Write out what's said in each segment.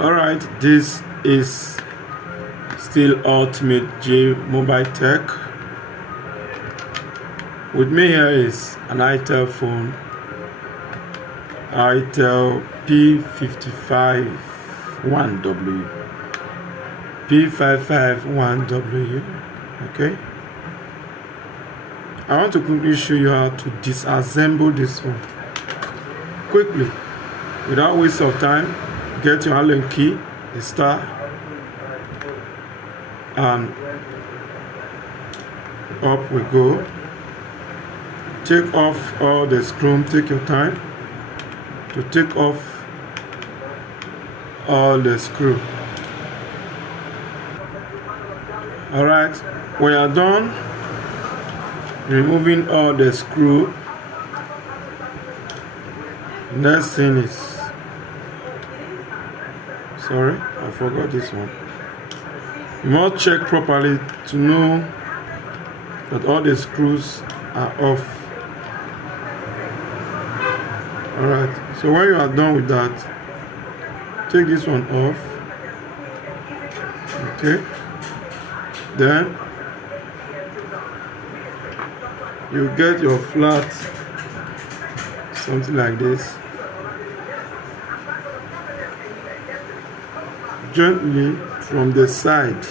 Alright, this is still Ultimate J Mobile Tech. With me here is an itel phone, itel p551w, p551w. Okay, I want to quickly show you how to disassemble this phone quickly without waste of time. Get your Allen key, the star, and up we go. Take off all the screw. Take your time to take off all the screw. Alright, when you're done removing all the screw, next thing is, sorry, I forgot this one. You must check properly to know that all the screws are off. Alright, so when you are done with that, take this one off. Okay, then you get your flat, something like this. Gently from the side.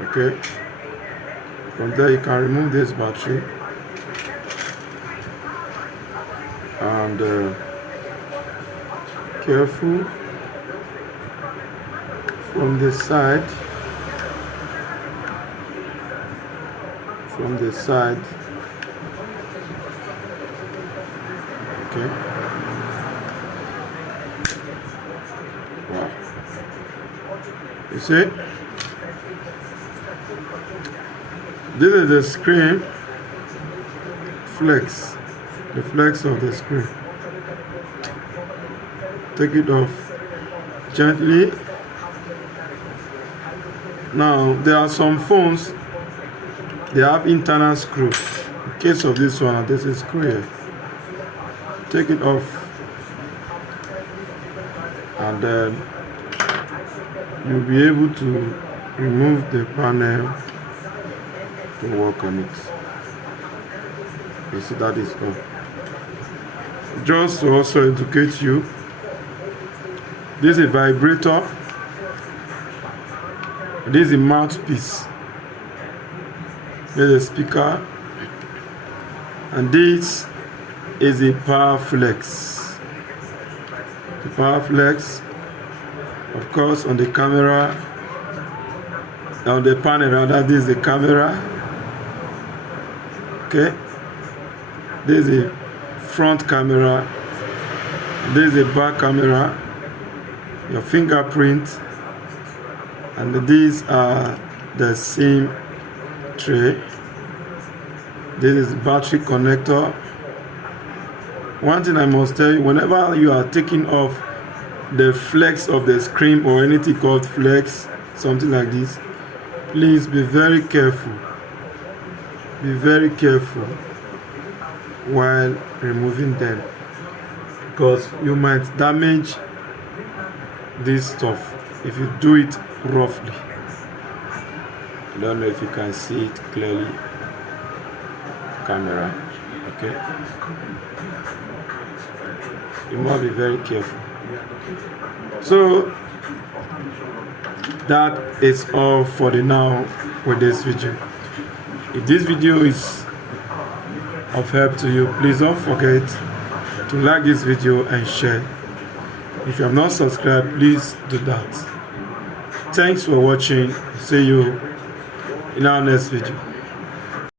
Okay, from there you can remove this battery and careful from the side, okay. Wow, you see, this is the screen flex, the flex of the screen. Take it off gently. Now there are some phones, they have internal screw. In case of this one, this is screw here. Take it off, and then you'll be able to remove the panel to work on it. You see that is off. Just to also educate you, this is a vibrator, this is a mouthpiece, this is a speaker, and this is a power flex. The power flex, of course, on the camera, on the panel rather, this is the camera. Okay, this is a front camera, this is a back camera, your fingerprint, and these are the SIM tray. This is battery connector. One thing I must tell you, whenever you are taking off the flex of the screen or anything called flex, something like this, please be very careful. Be very careful while removing them, because you might damage this stuff if you do it roughly. I don't know if you can see it clearly, camera. Okay, you must be very careful. So that is all for the now with this video. If this video is of help to you, please don't forget to like this video and share. If you have not subscribed, please do that. Thanks for watching. See you in our next video.